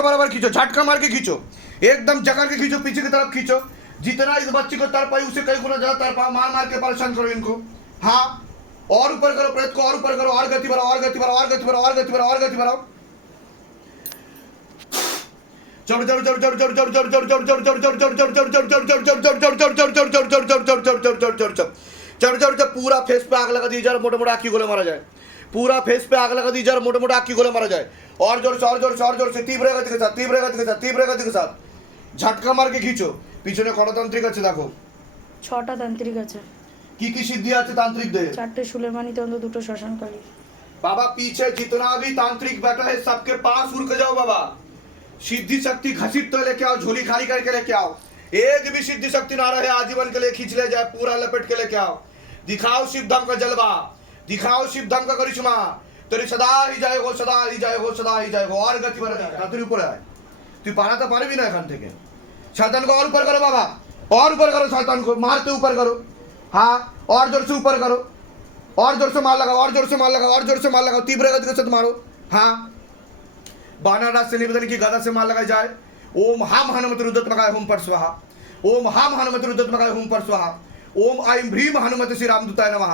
बराबर खींचो झटका मार के खींचो एकदम जकड़ के खींचो पीछे की तरफ़ खींचो जितना इस बच्चे को तर पाई उसे कई गुना ज़्यादा तर पाओ मार मार के परेशान करो इनको हाँ और ऊपर करो प्रेत को और ऊपर करो और गति बढ़ाओ और गति बढ़ाओ और गति बढ़ाओ और गति बढ़ाओ और गति बढ़ाओ पूरा फेस पे आग लगा दी जा मोटे मोटे आँखी गोले मारा जाए पूरा फेस पे आग लगा दी जा मोटे मोटे आँखी गोले मारा जाए और जोर से और जोर से और जोर से तीव्र गति के साथ तीव्र गति के साथ तीव्र गति के साथ झटका मार के खींचो পিছনে গণতান্ত্রিক আছে দেখো ছটা তান্ত্রিক আছে কি কি সিদ্ধি আছে তান্ত্রিকদের চারটে সুলেমানি তন্ত্র দুটো শ্মশানকারী बाबा पीछे जितना भी तांत्रिक बैठा है सबके पास उड़ के जाओ बाबा सिद्धि शक्ति घसीट तो लेके आओ झोली खाली करके लेके आओ एक भी सिद्धि शक्ति ना रहे आजीवन के लिए खींच ले जाए पूरा लपेट के लेके आओ दिखाओ शिव धाम का जलवा दिखाओ शिव धाम का करिश्मा तेरी सदा ही जाएगो सदा ही जाएगो सदा ही जाएगो और गति बढ़ তাড়াতাড়ি উপরে আয় তুই পালাতে পারবি না এখান থেকে शैतान को और ऊपर करो बाबा और ऊपर करो शैतान को मारते ऊपर करो हाँ और जोर से ऊपर करो और जोर से मार लगाओ और जोर से मार लगाओ और जोर से मार लगाओ तीव्र गति के साथ मारो हाँ बानाराज से निवेदन की गदा से मार लगाई जाए ओम हाम हनुमत रुद्रत्मकाय हुम पर स्वाहा ओम हाम हनुमत रुद्रत्मकाय हुम पर स्वाहा ओम ऐं भ्रीम हनुमत श्री रामदूताय नमः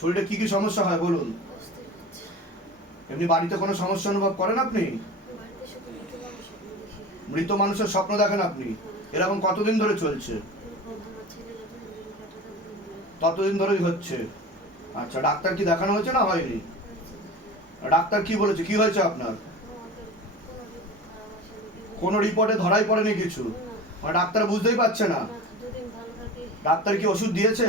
শরীরে কি কি সমস্যা হয় বলুন? এমনি বাড়িতে কোনো সমস্যা অনুভব করেন আপনি? মৃত মানুষের স্বপ্ন দেখেন আপনি? এরকম কতদিন ধরে চলছে? ততদিন ধরেই হচ্ছে। আচ্ছা ডাক্তার কি দেখানো হয়েছে না হয়নি? ডাক্তার কি বলেছে? কি হয়েছে আপনার? কোনো রিপোর্টে ধরাই পড়েনি কিছু? মানে ডাক্তার বুঝতেই পারছে না। ডাক্তার কি ওষুধ দিয়েছে?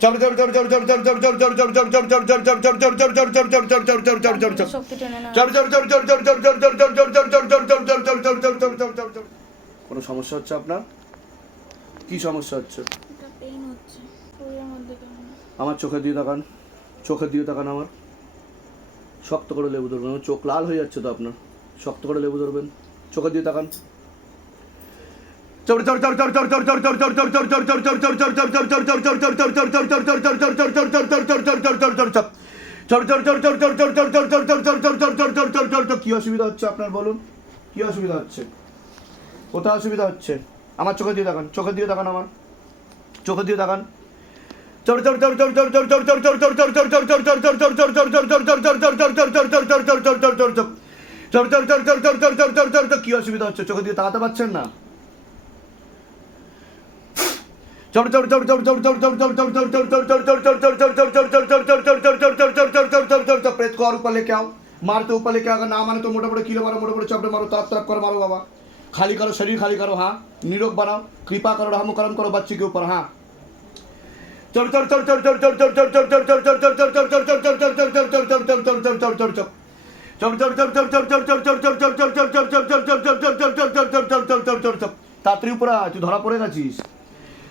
চলো কোনো সমস্যা হচ্ছে আপনার? কি সমস্যা হচ্ছে? আমার চোখে দিয়ে তাকান। চোখে দিয়ে তাকান আমার। শক্ত করে লেবু ধরবেন। চোখ লাল হয়ে যাচ্ছে তো আপনার। শক্ত করে লেবু ধরবেন। চোখে দিয়ে তাকান। কি অসুবিধা হচ্ছে আপনার বলুন? কি অসুবিধা হচ্ছে? কোথায় অসুবিধা হচ্ছে? আমার চোখে দিয়ে দেখান চোখে দিয়ে দেখান আমার। চোখে দিয়ে দেখান কি অসুবিধা হচ্ছে? চোখে দিয়ে তাকাতে পারছেন না? प्रेत को और ऊपर लेके आओ मार तो ऊपर लेके आओ अगर ना माने तो मोटे मोटे किलो मारो मोटे मोटे चपड़े मारो तरफ तरफ करो मारो बाबा खाली करो शरीर खाली करो हाँ निरोग बनाओ कृपा करो रहम करम करो बच्चे के ऊपर हाँ তাড়াতাড়ি উপরা তুই ধরা পড়ে গেছিস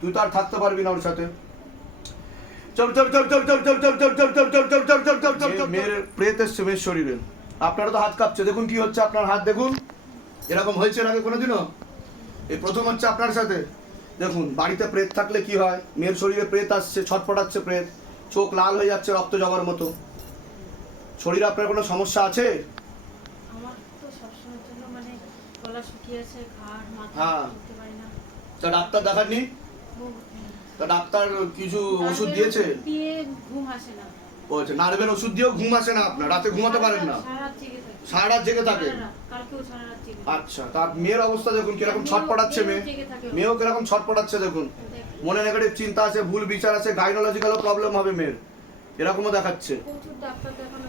তুই তো আর থাকতে পারবি না ওর সাথে মেয়ের প্রেত এসছে মেয়ের শরীরে আপনারা তো হাত কাঁপছে দেখুন কি হচ্ছে আপনার হাত দেখুন এরকম হয়েছে আগে কোনোদিনও এই প্রথম হচ্ছে আপনার সাথে দেখুন বাড়িতে প্রেত থাকলে কি হয় মেয়ের শরীরে প্রেত আসছে ছটফটাচ্ছে প্রেত চোখ লাল হয়ে যাচ্ছে রক্ত যাওয়ার মতো শরীরে আপনার কোনো সমস্যা আছে হ্যাঁ তা ডাক্তার দেখাননি তা ডাক্তার কিছু ওষুধ দিয়েছে? দিয়ে ঘুম ও আচ্ছা নার্ভের ওষুধ দিয়েও ঘুম আসে না আপনার? রাতে ঘুমাতে পারেন না? সারা রাত জেগে থাকে। আচ্ছা তা মেয়ের অবস্থা দেখুন কীরকম ছটপটাচ্ছে মেয়ে? মেয়েও কীরকম ছটপটাচ্ছে দেখুন? মনে নেগেটিভ চিন্তা আছে ভুল বিচার আছে গাইনোলজিক্যালও প্রবলেম হবে মেয়ের। এরকমও দেখাচ্ছে। ডাক্তার দেখানো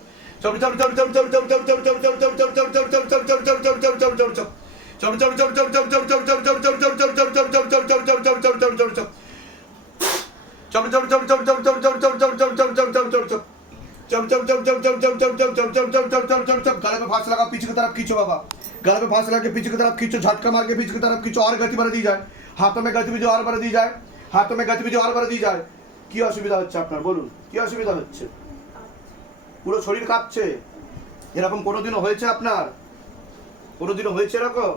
गले में फांस लगा की तरफ़ के पीछे की तरफ़ खींचो झटका मार के पीछे की तरफ़ खींचो और गति बढ़ दी जाए हाथों में गतिविधि और बढ़ दी जाए हाथों में गतिविधि और बढ़ दी जाए কি অসুবিধা হচ্ছে আপনার বলুন কি অসুবিধা পুরো শরীর কাঁপছে। এরকম কোনোদিনও হয়েছে আপনার? কোনোদিনও হয়েছে এরকম?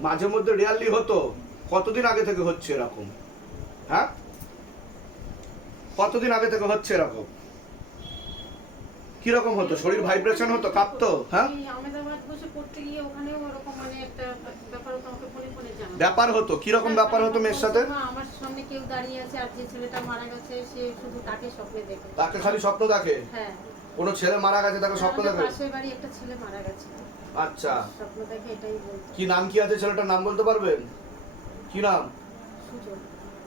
মাঝে মধ্যে রিয়ালি হতো। কতদিন আগে থেকে হচ্ছে এরকম? হ্যাঁ? কতদিন আগে থেকে হচ্ছে এরকম? কীরকম হতো? শরীর ভাইব্রেশন হতো? কাঁপতো? হ্যাঁ? মানে ব্যাপার হতো হতো। কীরকম ব্যাপার হতো মেয়ের সাথে? কেউ দাঁড়িয়ে আছে আর যে ছেলেটা মারা গেছে সে শুধু তাকে স্বপ্নে দেখে তাকে খালি স্বপ্ন দেখে হ্যাঁ কোনো ছেলে মারা গেছে তাকে স্বপ্ন আমাদের দেখে পাশের বাড়ি একটা ছেলে মারা গেছে আচ্ছা স্বপ্ন দেখে এটাই বলতো কি নাম কি আছে ছেলেটার নাম বলতে পারবেন কি নাম সুজন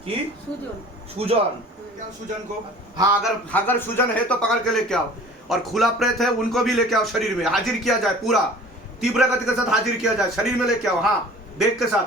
কি সুজন सूजन क्या सूजन को हाँ अगर अगर सूजन है तो पकड़ के लेके आओ और खुला प्रेत है उनको भी लेके आओ शरीर में हाजिर किया जाए पूरा तीव्र गति के साथ हाजिर किया जाए शरीर में लेके आओ हाँ देख के साथ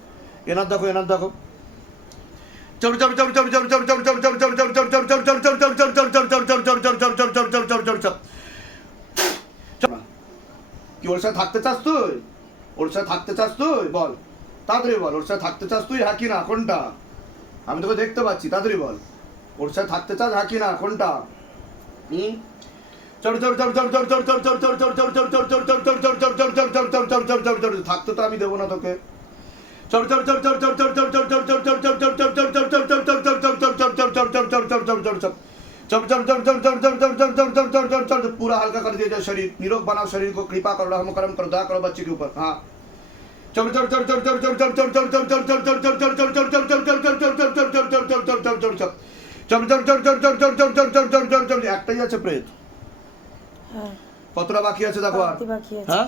এনার দেখো এনার দেখো চল কি ওর সাথে থাকতে চাস তুই ওর সাথে থাকতে চাস তুই বল তাড়াতাড়ি বল ওর সাথে থাকতে চাস তুই হ্যাঁ কি না কোনটা আমি তোকে দেখতে পাচ্ছি তাড়াতাড়ি বল ওর সাথে থাকতে চাস হ্যাঁ কি না কোনটা হুম থাকতে তো আমি দেবো না তোকে চল চল চল চল চল চল চল চল চল চল চল চল চল চল চল চল চল চল पूरा कर दिया जाए शरीर। निरोग बनाओ शरीर को कृपा करो रहम करम करो दया करो बच्चे के ऊपर। हाँ। একটাই আছে প্রেত কতটা বাকি আছে দেখো আর বাকি আছে হ্যাঁ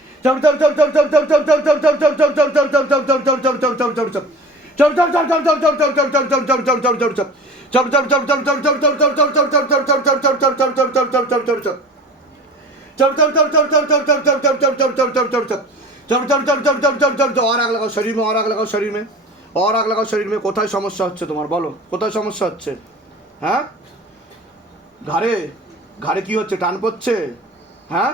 और आग लगाओ शरीर में और आग लगाओ शरीर में আর आग लगाओ শরীর মেয়ে কোথায় সমস্যা হচ্ছে তোমার বলো কোথায় সমস্যা হচ্ছে হ্যাঁ? ঘাড়ে ঘাড়ে কি হচ্ছে? টান পড়ছে? হ্যাঁ?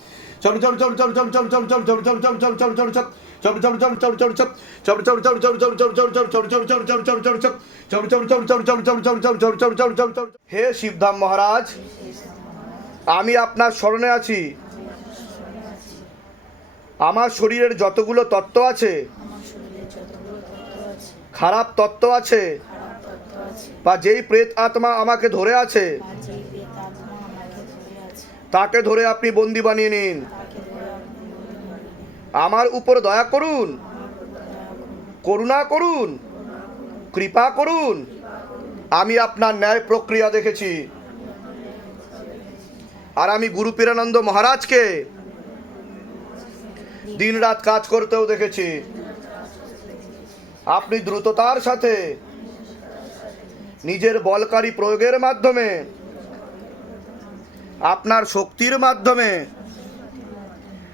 হে শিবধাম মহারাজ আমি আপনার স্মরণে আছি আমার শরীরের যতগুলো তত্ত্ব আছে খারাপ তত্ত্ব আছে বা যেই প্রেত আত্মা আমাকে ধরে আছে বা যেই বেত আত্মা আমাকে ধরে আছে তাকে ধরে আপনি বন্দি বানিয়ে নিন। আমার উপর দয়া করুন, করুণা করুন, কৃপা করুন। আমি আপনার ন্যায় প্রক্রিয়া দেখেছি। আর আমি গুরু পীরানন্দ মহারাজকে দিনরাত কাজ করতেও দেখেছি। আপনি দ্রুততার সাথে নিজের বলকারী প্রয়োগের মাধ্যমে আপনার শক্তির মাধ্যমে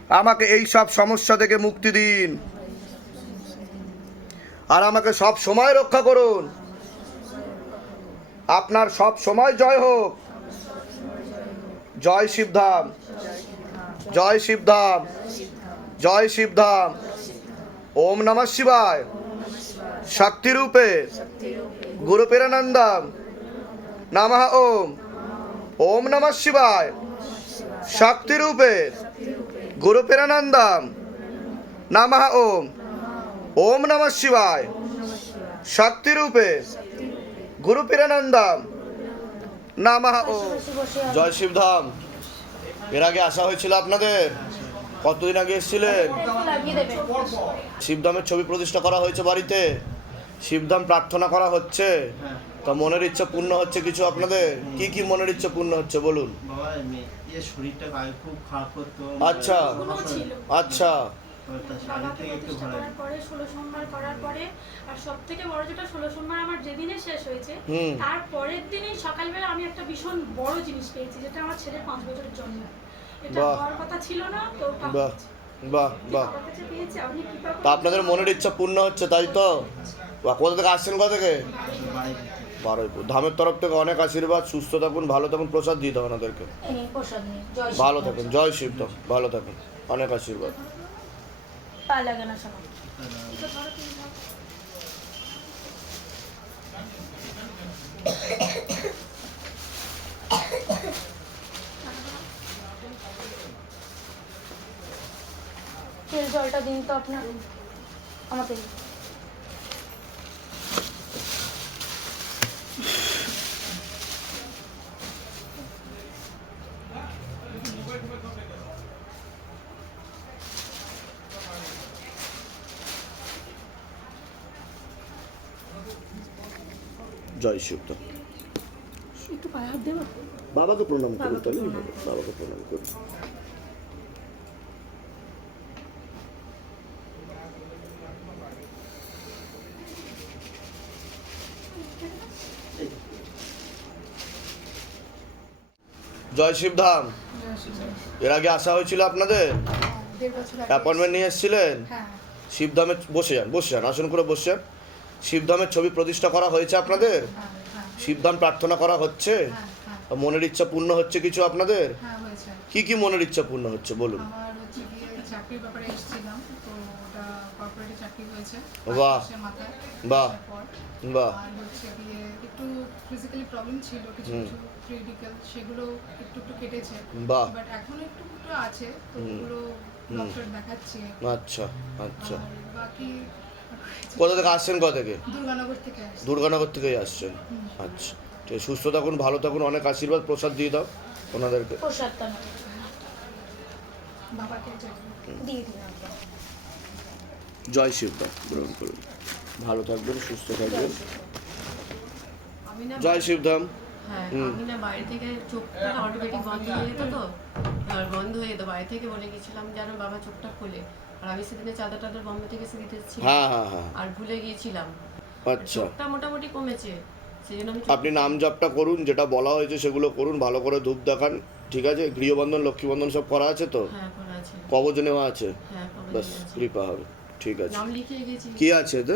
আমাকে এই সব সমস্যা থেকে মুক্তি দিন। আর আমাকে সব সময় রক্ষা করুন। আপনার সব সময় জয় হোক। জয় শিবধাম। জয় শিবধাম। জয় শিবধাম। ওম নমঃ শিবায়। শক্তিরূপে। গুরু পেরানন্দম নমঃ ওম। ওম নমঃ শিবায়। শক্তিরূপে গুরু পেরানন্দম নমঃ ওম। ওম নমঃ শিবায়। শক্তিরূপে গুরু পীরানন্দম নমঃ ওম। জয় শিবধাম। এর আগে আসা হয়েছিল আপনাদের? কতদিন আগে এসেছিলেন? শিবধামের ছবি প্রতিষ্ঠা করা হয়েছে বাড়িতে। শিবধাম প্রার্থনা করা হচ্ছে। তা মনের ইচ্ছা পূর্ণ হচ্ছে কিছু আপনাদের? কি কি মনের ইচ্ছা পূর্ণ হচ্ছে বলুন? আচ্ছা। আচ্ছা। বাহ। বাহ। আপনাদের মনের ইচ্ছা পূর্ণ হচ্ছে তাই তো? কোথা থেকে আসছেন কোথা থেকে। ধামের তরফ থেকে অনেক আশীর্বাদ সুস্থ থাকুন ভালো থাকুন প্রসাদ দিয়ে হবে ওনাদেরকে। হ্যাঁ, ভালো থাকুন জয় শিব ভালো থাকুন অনেক আশীর্বাদ। জলটা দিন তো আপনার। আমাদের জয় শিবধাম একটু পায়ে হাত দেবো বাবাকে প্রণাম করুন তাহলে বাবাকে প্রণাম করুন। জয় শিবধাম। এর আগে আসা হয়েছিল আপনাদের? অ্যাপয়েন্টমেন্ট নিয়ে এসেছিলেন? শিবধামে বসে যান বসে যান আসন করে বসে যান। শিবধামের ছবি প্রতিষ্ঠা করা হয়েছে আপনাদের? শিবধাম প্রার্থনা করা হচ্ছে? মনের ইচ্ছা পূর্ণ হচ্ছে কিছু আপনাদের? কি কি মনের ইচ্ছা পূর্ণ হচ্ছে বলুন? বাহ। বাহ। বাহ। একটু ফিজিক্যালি প্রবলেম ছিল কিছু কিছু ক্রিটিক্যাল সেগুলো একটু একটু কেটেছে। বাহ। বাট এখনও একটু একটু আছে তো ওগুলো ডক্টর দেখাচ্ছি। আচ্ছা আচ্ছা। বাকি কোথা থেকে আসছেন কোথা থেকে? দুর্গানগর থেকে দুর্গানগর থেকেই আসছেন? আচ্ছা। ঠিক সুস্থ থাকুন ভালো থাকুন অনেক আশীর্বাদ প্রসাদ দিয়ে দাও ওনাদেরকে। প্রসাদটা না বাবাকে দিয়ে দিন জয় শিবদাম গ্রহণ করুন। ভালো থাকবেন সুস্থ থাকবেন। জয় শিবধাম হ্যাঁ হুম। আমি না বাইরে থেকে চোখটা অটোমেটিক বন্ধ হয়ে যেত তো। আর বন্ধ হয়ে যেত বাইরে থেকে বলে গেছিলাম যেন বাবা চোখটা খোলে। আর আমি সেদিনে চাদর টাদর বম্বে থেকে এসে দিতেছি হ্যাঁ হ্যাঁ হ্যাঁ। আর ভুলে গিয়েছিলাম। আচ্ছা। চোখটা মোটামুটি কমেছে আপনি নাম জপটা করুন যেটা বলা হয়েছে সেগুলো করুন ভালো করে ধূপ দেখান ঠিক আছে? গৃহবন্ধন লক্ষ্মীবন্ধন সব করা আছে তো? হ্যাঁ করা আছে। কবজ নেওয়া আছে? হ্যাঁ ব্যাস কৃপা হবে ঠিক আছে। নাম লিখে গেছি কি আছে এতে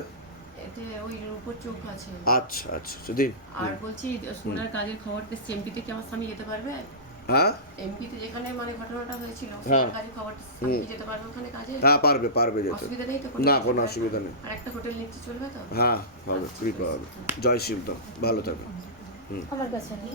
এতে ওই উপর চোখ আছে। আচ্ছা আচ্ছা আচ্ছা, আর বলছি সোনার কাজের খবর পেয়েছি এমপিতে কি আমার স্বামী যেতে পারবে? হ্যাঁ? এমপিতে যেখানে মানে ঘটনাটা হয়েছিল হ্যাঁ। কাজের খবর স্বামী যেতে পারবে ওখানে কাজে? হ্যাঁ পারবে পারবে যেতে। অসুবিধা নেই তো না কোনো অসুবিধা নেই। আর একটা হোটেল নিচ্ছে চলবে তো? হ্যাঁ হবে কৃপা হবে জয় শিবদম ভালো থাকবে আমার কাছে নেই।